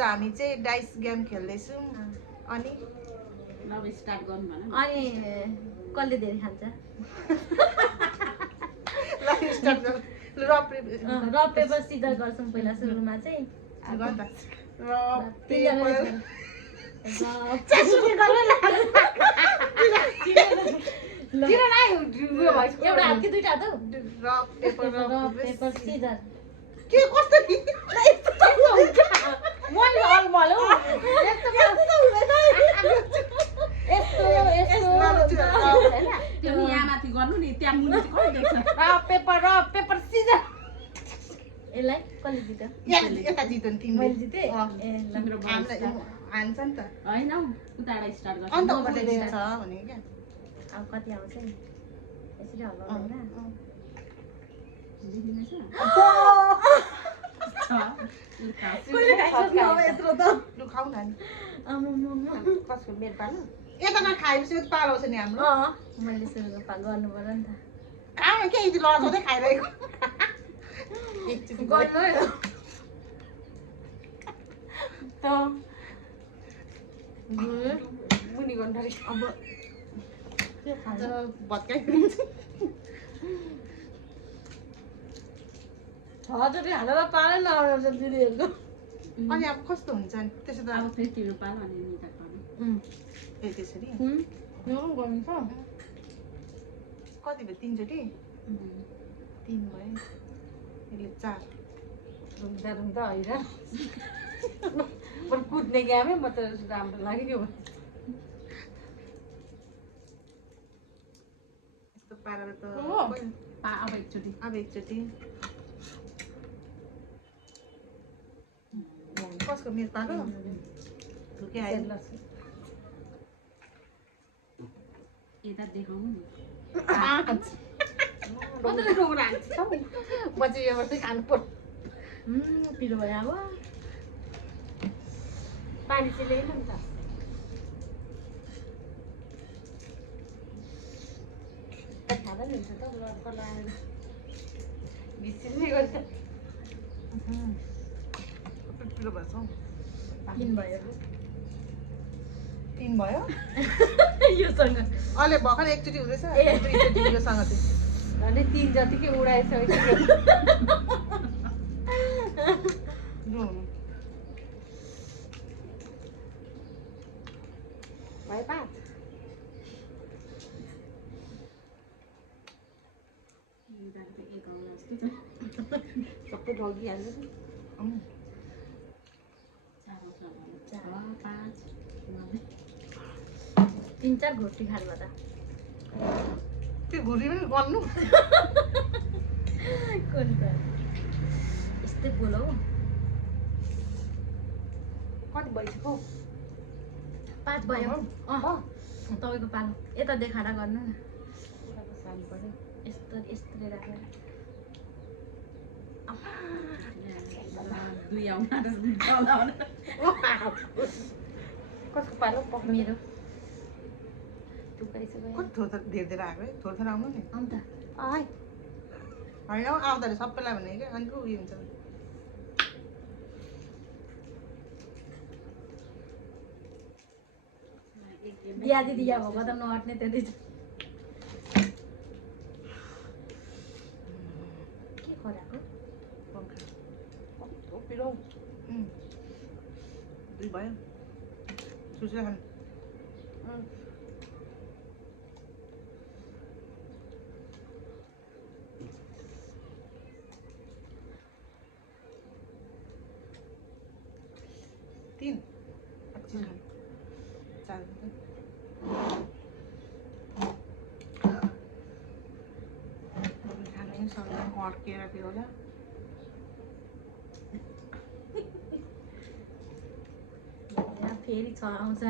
आज हामी चाहिँ डाइस गेम खेल्दैछौँ अनि ल स्टार्ट गर्नु भन अनि कसले धेरै खान्छ ल स्टार्ट गरौँ र पेपर सिजर गर्छौँ पहिला सुरुमा चाहिँ एउटा हात कि दुईटा हात पेपर सिजर के कस्तो मैले अलमल हौ त्यो नि यहाँ माथि गर्नु नि त्यहाँ मुनि चाहिँ कति देख्छ पेपर सिजर यसलाई कसले जित्यो यता जित्यो नि तिमीले मैले जितेँ ए ल तिम्रो हामीलाई हान्छ नि त होइन हौ उताबाट स्टार्ट गर्छ अन्त उता दिन्छ भने क्या अब कति आउँछ नि यसरी हल्लाउँदैन यत्रो त लु खाऊ न नि आमामामा कसको मेरो पालो यता नखाएपछि त पालो आउँछ नि हाम्रो मैले सुरु गर्नु पर्यो नि त कहाँ के यति लडाउँदै खाइरहेको गर्नु है त मुनि गर्नु थालेँ अब के खान्छ भत्काइ हजुर हालेर पारै नआउँछ दिदीहरूको अनि अब कस्तो हुन्छ नि त्यसो त अब फेरि तिम्रो पालो अनि निता पालो ए त्यसरी मेरो पनि गर्नु छ कति भयो 3 चोटि 3 भयो यसले 4 रुम्दा होइन बरु कुद्ने गेमै म त राम्रो लाग्यो यस्तो पाराले त अब एकचोटि अब एकचोटि कसको मेरो पालो के आयो यता देखाउनु नि म चाहिँ यो मात्रै खानु पर्यो पिरो भयो अब पानी चाहिँ ल्याएन नि त खाँदा नि हुन्छ त लगाएर भिसिने गर्छ पिरो भएछ हौ 3 भयो 3 भयो योसँग अहिले भर्खर एकचोटि हुँदैछ दुईचोटि योसँग चाहिँ अनि 3 जतिकै उडाइसक्यो भयो 5 एक आउला जस्तो छ सबै ढल्किहाल्छ नि 3-4 घोटी खानु त त्यो घुरी पनि गर्नु यस्तै बोल हौ कति भइसक्यो 5 भयो तपाईँको पालो यता देखाएर गर्नु न सानो पर्यो यस्तो यस्तोले राखेर दुई आउला कसको पालो मेरो टुक्राइसक्यो कति थोर धेरै धेरै आएको है थोर थोर आउनु नि अन्त होइन हौ आउँदाखेरि सबैलाई भने क्या अनि उयो हुन्छ बिहा दिदी या भएको त नअट्ने त्यति के खराको पिरो 2 भयो सुस्रा खानु 3 अच्छी खानु 4 खाने सँगै हड्केर त्यो होला फेरि 6 आउँछ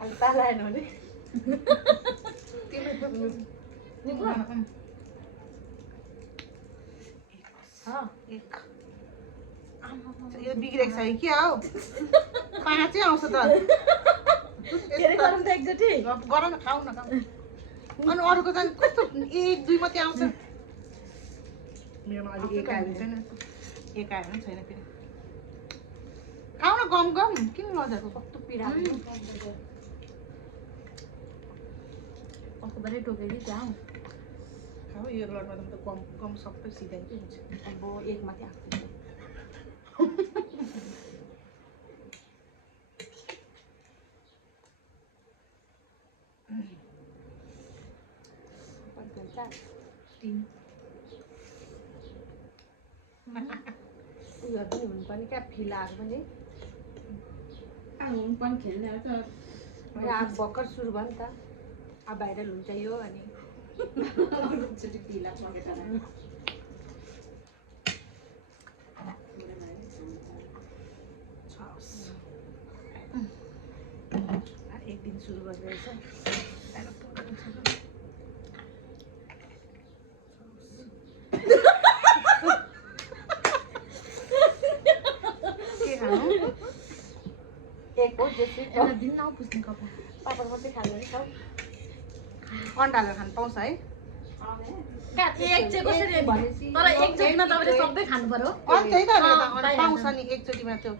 अलि पालाएन भने यो बिग्रेको छ कि हौ 5 आउँछ त धेरै गरौँ त एकचोटि गर न खाऊ न अनि अरूको त कस्तो 1 2 मात्रै आउँछ मेरोमा अलिक 1 आएको छैन एक आयो भने छैन फेरि खाऊ न गम गम किन लजाको कस्तो पीडा अर्को बारे टोकेरी जाऊ खाऊ यो लडमा त गम गम सबै सिधाइकै हुन्छ अब एक माथि आएको तिन उयोहरू पनि हुनुपर्ने क्या फिलाहरू पनि हुनु पनि खेल्ने हो त अब भर्खर सुरु भयो नि त अब भाइरल हुन्छ यो अनि एकचोटि फिला पकेर एक दिन सुरु गरिरहेछ के खानु एक हो जेसी एउटा दिन न पुस्ने कपडा पापड मात्रै खानु है खाऊ अन्डा हालेर खानु पाउँछ है एक चाहिँ कसरी भनेपछि तर एकचोटिमा तपाईँले सबै खानु पर्यो अनि त्यही त अँ, अनि पाइहाल्छ। पाउँछ नि एकचोटिमा त्यो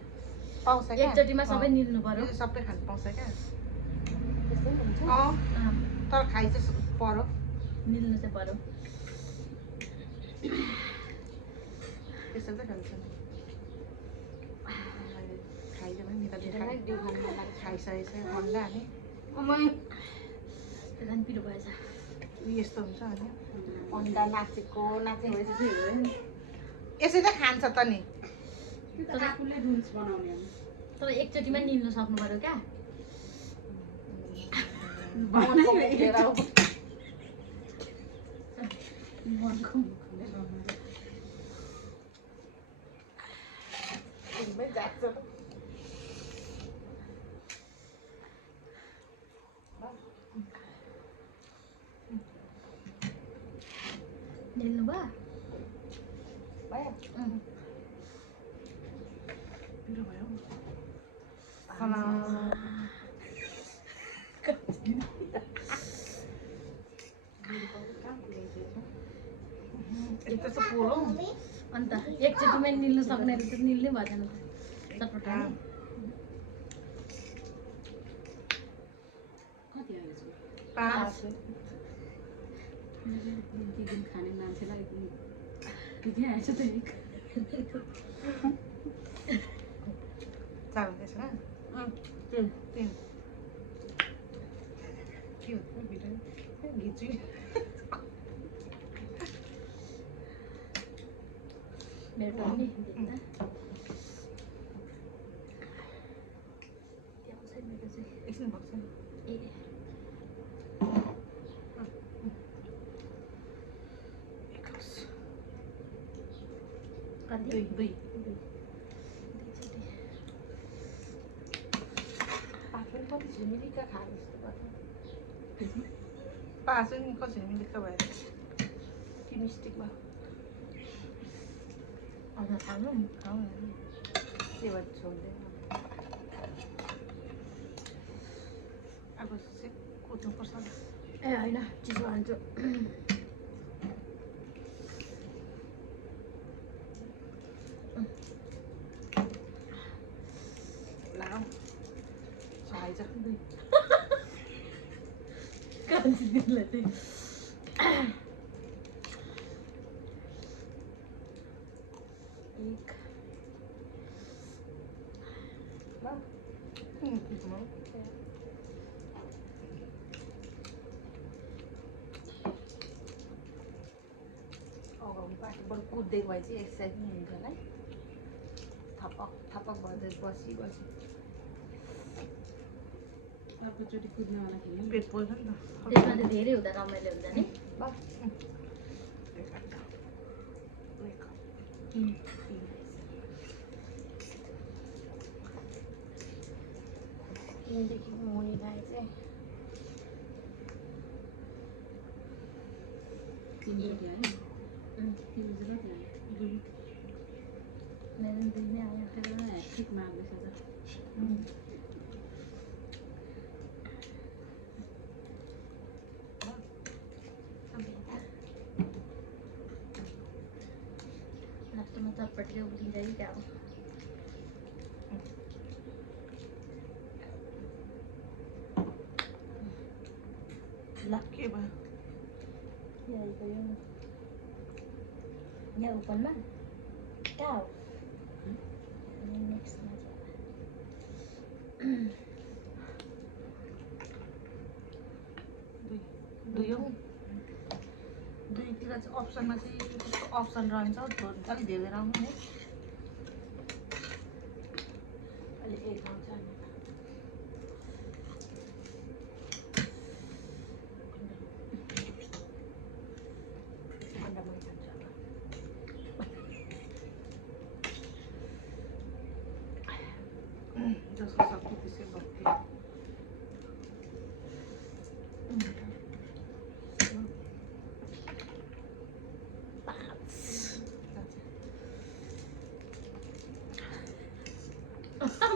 पाउँछ क्या एकचोटिमा सबै निल्नु पर्यो यो सबै खानु पाउँछ क्या त्यस्तै हुन्छ अँ अँ, तर खाइ चाहिँ पर्यो निल्नु चाहिँ पर्यो त्यसो त खान्छ खाइदियो भने निकाल्छ धेरै डिउ खानु मन लाग्छ खाइसकेपछि अन्डा अनि त्यो झन् पिरो भएछ यस्तो हुन्छ अनि अन्डा नाचेको भएपछि यसै त खान्छ त नि त्यो त आफूले रुल्स बनाउने हो तर एकचोटिमा निल्नु सक्नु पर्यो क्या बनायो बोकेर आऊ। मनको मुखले तिमीमै जान्छ निल्नु भयो भयो पिरो भयो यस्तो त पोलो अन्त एकचोटिमा निल्नु सक्नेले त निल्नै भएन त चटपटा नि कति आएछ 5 दिन खाने मान्छेलाई बिदि आएछ त एक 4 हुँदैछ ना 3 के हो भिडियो घिच्छु मेरो टर्न नि देख्दा त्यहाँ चाहिँ मेरो चाहिँ एकछिन भएको छ ए कति 2 आफ्नो पनि झिमिरिका खानु जस्तो गर्छ 5 नि कसरी मिलेको भएर कि मिस्टेकमा अझ खानु खाऊ न सेवा छोड्दैन अब चाहिँ कुद्नुपर्छ होला ए होइन चिसो हाल्छु लाऊ खाइज कान्छी दिदीलाई चाहिँ एक अगाडि पार्टीबाट कुद्दै भए चाहिँ एक्सर्साइज पनि हुन्छ होला है थपक थपक भएर बसी बसी अर्कोचोटि कुद्नवाला खेल्यौँ पेट पोल्छ नि त त्यसमा चाहिँ धेरै हुँदा रमाइलो हुन्छ नि तिनदेखि मुनि खाए चाहिँ तिनचोटि आयो तिमीले चाहिँ कति आयो 2 मेरो दुई नै आयो त्यसले गर्दा ह्याट्रिक मार्दैछ त लास्टमा चटपटले उब्लिन्छ कि क्या हो ल के भयो यहाँ ओपनमा कहाँ हो नेक्स्टमा दुई हो दुईतिर चाहिँ अप्सनमा चाहिँ कस्तो अप्सन रहन्छ अलिक धेरै राम्रो है अलि एक आउँछ नि अन्डा मन खान्छ जसको सक्यो त्यसै बग्थ्यो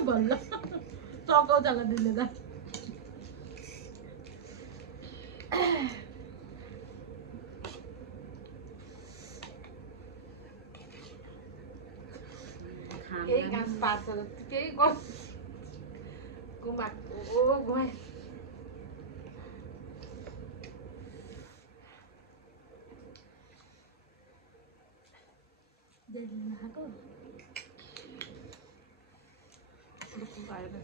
बल्ल चकाउँछ होला दिदीले त केही घाँस पार्छ केही गर्छ गुमाएको गुमाए दिदीले नखाएको आएर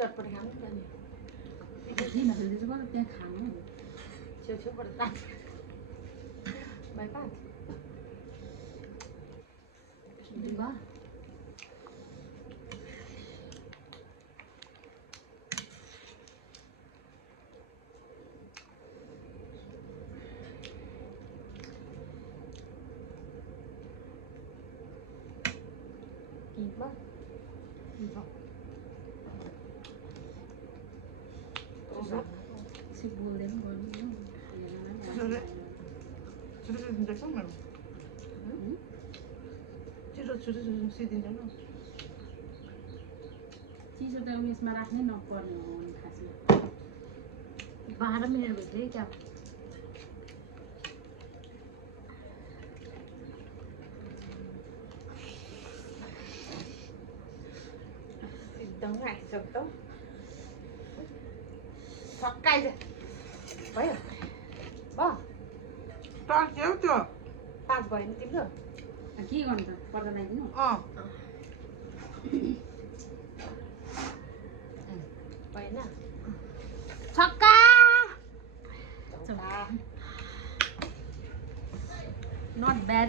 चटपटी खानु नि दिन हेर्दैछु गएर त्यहाँ खानु छेउछेउबाट तान्छ भाइ पाँच भयो किमा सिप बोल्दै पनि गर्नु छिटो सिद्धिन्छ मेरो छिटो छिटो छिटो सिद्धिन्छ न चिसो त उयसमा राख्नै नपर्ने हो नि खासमा 12 मिनट भित्रै क्या हो एकदम आइसक्दो छक्काइज भयो भयो टाक्यो त्यो 5 भयो नि तिम्रो के गर्नु त पर्दा लगाइदिनु भएन छक्का चौका नट ब्याड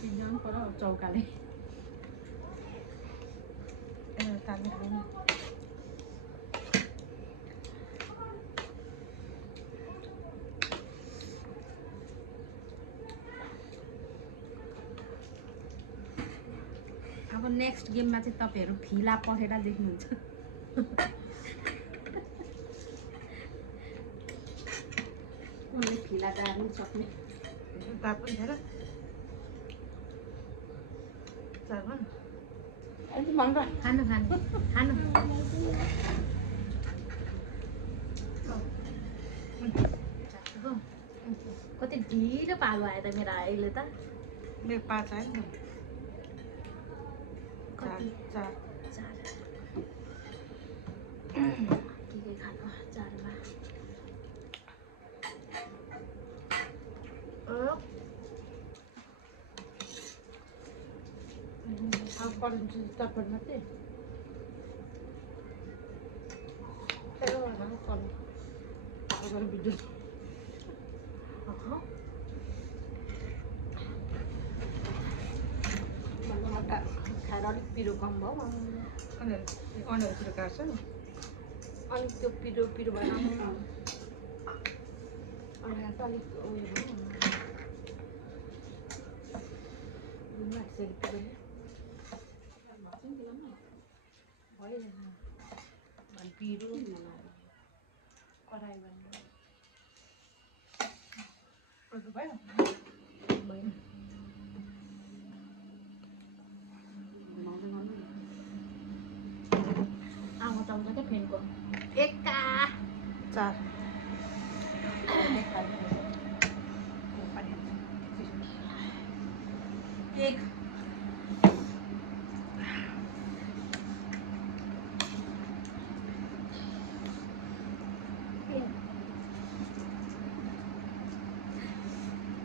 तिनजना पर चौकाले ताल्नु खानु अब नेक्स्ट गेममा चाहिँ तपाईँहरू फिला पखेटा देख्नुहुन्छ उनले फिला गाड्नु सक्ने ताप पनि थिएन चार भन अहिले मन र खानु खानु खानु हो। कति ढिलो पालो आयो त मेरो अहिले त मेरो 5 आयो नि त कति 4 चार के खानु चारमा अब पढ्नु चटपट मात्रै पढ्नु भिडियो खाएर अलिक पिरो कम भयो अनि अन्डातिर काट्छ अलिक त्यो पिरो पिरो भएर अन्डा त अलिक उयो भयो पिरो भइरहेछ अनि पिरो कराई भन्नु भयो भएन आमा चाउँछ क्या फेनको एका 4 पानी केक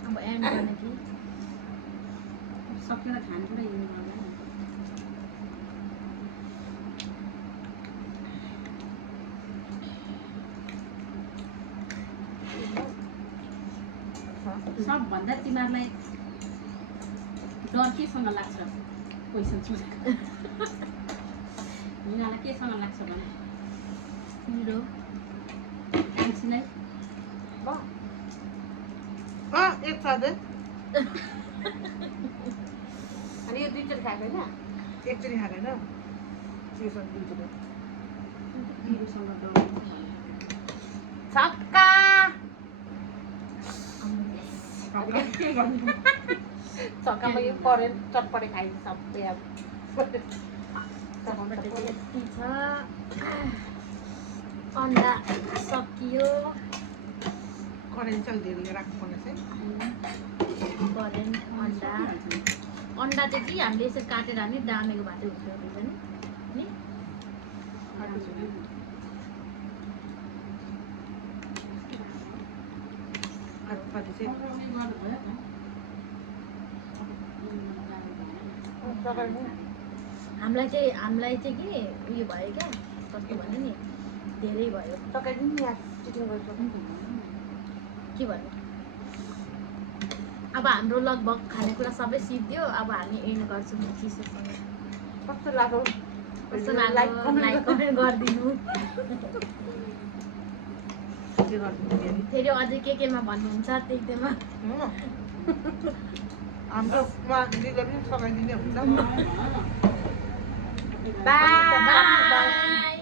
अब एन्ड गर्ने कि सकेर खानेकुरा युज गर्दैन सबभन्दा तिमीहरूलाई डर केसँग लाग्छ क्वेसन सोधेको यिनीहरूलाई केसँग लाग्छ भने मेरो आन्सीलाई एक साथै अनि यो दुईचोटि खाएको होइन एकचोटि खाँदैन त्योसँग दुईचोटि तिमीसँग डर छक्का के गर्नु छक्कामा यो परेन चटपटे खाइन्छ सबै अब चटपटे चाहिँ यति छ अन्डा सकियो करेन्ट चाहिँ धेरै राख्नुपर्ने चाहिँ करेन्ट अन्डा अन्डा चाहिँ कि हामीले यसरी काटेर हामी डामेको भए चाहिँ हुन्छ नि अर्कोपालि चाहिँ हामीलाई चाहिँ कि उयो भयो क्या कस्तो भन्यो नि धेरै भयो तपाईँ पनि यहाँ चिटिङ गरिसक्नु के भन्नु अब हाम्रो लगभग खानेकुरा सबै सिद्धियो अब हामी एन्ड गर्छौँ चिसोसँग कस्तो लाग्यो कस्तो लाग्यो लाइक कमेन्ट गरिदिनु के गर्नु फेरि अझै केमा भन्नुहुन्छ त्यहीमा हाम्रोमा दिदीले पनि सघाइदिने हुन्छ बाई बाई